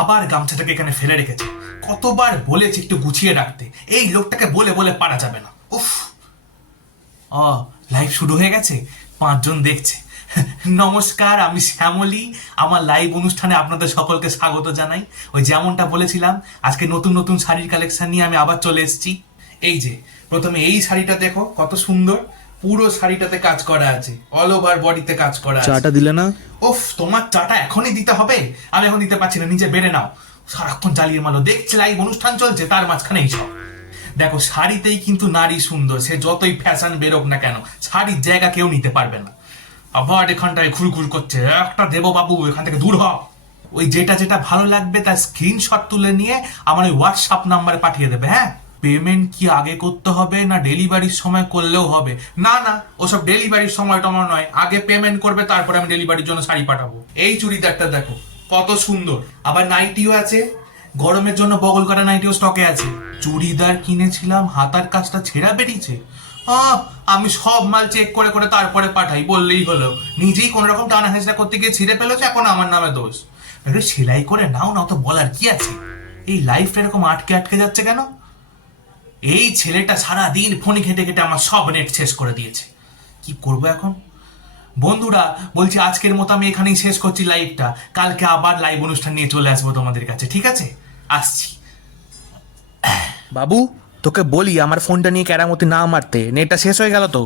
আবার গামছাটাকে এখানে ফেলে রেখেছে। কতবার বলেছি একটু গুছিয়ে রাখতে, এই লোকটাকে বলে বলে পারা যাবে না। উফ। ও, লাইভ শুরু হয়ে গেছে, 5 জন দেখছে। নমস্কার, আমি শ্যামলী। আমার লাইভ অনুষ্ঠানে আপনাদের সকলকে স্বাগত জানাই। ওই যেমনটা বলেছিলাম, আজকে নতুন নতুন শাড়ির কালেকশন নিয়ে আমি আবার চলে এসেছি। এই যে প্রথমে এই শাড়িটা দেখো, কত সুন্দর। পুরো শাড়িটাতে কাজ করা আছে, অল ওভার বডিতে কাজ করা আছে। চাটা দিলে না? ওফ, তোমার চাটা এখনই দিতে হবে? আমি এখন দিতে পারছি না, নিচে বেড়ে নাও। সারাক্ষণ জ্বালিয়ে মালো, দেখছি লাইভ অনুষ্ঠান চলছে, তার মাঝখানে এইসব। দেখো, শাড়িতেই কিন্তু নারী সুন্দর, সে যতই ফ্যাশন বেরোক না কেন, শাড়ির জায়গা কেউ নিতে পারবে না। আবার এখানটায় ঘুরঘুর করছে, একটা দেবো বাবু, এখান থেকে দূর হ। ওই যেটা যেটা ভালো লাগবে তার স্ক্রিনশট তুলে নিয়ে আমার ওই হোয়াটসঅ্যাপ নাম্বারে পাঠিয়ে দেবে। হ্যাঁ, পেমেন্ট কি আগে করতে হবে না ডেলিভারির সময় করলেও হবে? না না, ওসব ডেলিভারির সময় টময় নয়, আগে পেমেন্ট করবে, তারপরে আমি ডেলিভারির জন্য শাড়ি পাঠাবো। এই চুড়িদারটা দেখো, কত সুন্দর। আবার নাইটিও আছে, গরমের জন্য বগল করা নাইটিও স্টকে আছে। চুড়িদার কিনেছিলাম, হাতার কাজটা ছেঁড়া বেরিয়েছে। আমি সব মাল চেক করে করে তারপরে পাঠাই, বললেই হলো। নিজেই কোন রকম টানা হেঁচড়া করতে গিয়ে ছিঁড়ে ফেলেছে, এখন আমার নামে দোষ। একটু সেলাই করে নাও না, তো বলার কি আছে? এই লাইফটা এরকম আটকে আটকে যাচ্ছে কেন? এই ছেলেটা সারা দিন ফোনে ঘেটে ঘেটে আমার সব নেট শেষ করে দিয়েছে। কি করব এখন? বন্ধুরা, বলছি আজকের মতো আমি এখানেই শেষ করছি লাইভটা। কালকে আবার লাইভ অনুষ্ঠান নিয়ে চলে আসবো তোমাদের কাছে, ঠিক আছে? আসছি। বাবু, তোকে বলি আমার ফোনটা নিয়ে কেরামতি না মারতে, নেটটা শেষ হয়ে গেল তো।